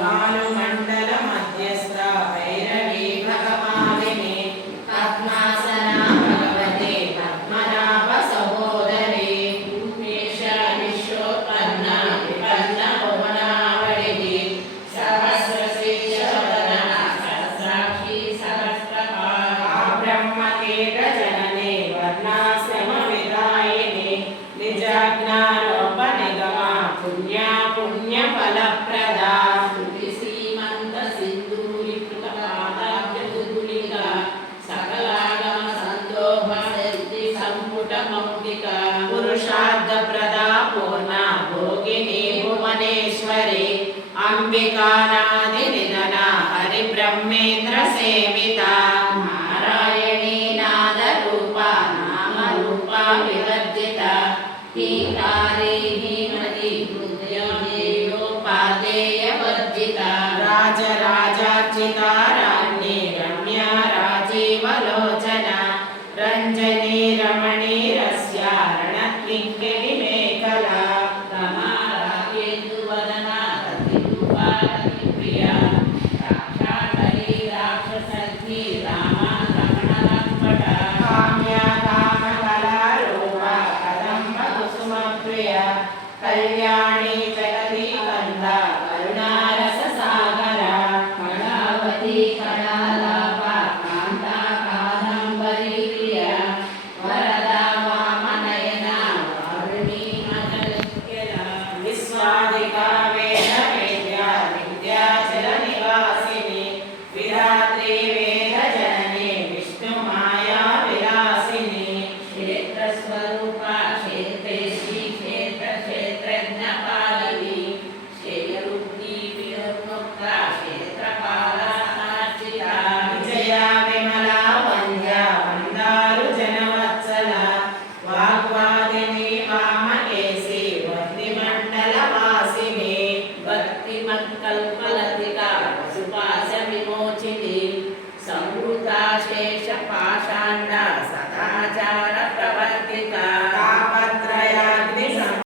భానుమండల పుణ్య ఫలప్రదా శ్రీమంత సింధూరికృత పాదాబ్జగులిక సకలాగమ సందోహ సంపుట మౌలిక పూర్ణ భోగిని భువనేశ్వరి అంబికానాది నిధన హరి బ్రహ్మేంద్ర రాజరాజార్చితారాణ్ణి రమ్య రాజీవలోచన. రంజనీ రమణీ రస్య రణకింకిణి మేఖలా రమారాకేందువదన రతి రూపా రతి ప్రియ. రాక్షాకరీ రాక్షసజ్ఞి రామ రమణ Sarupá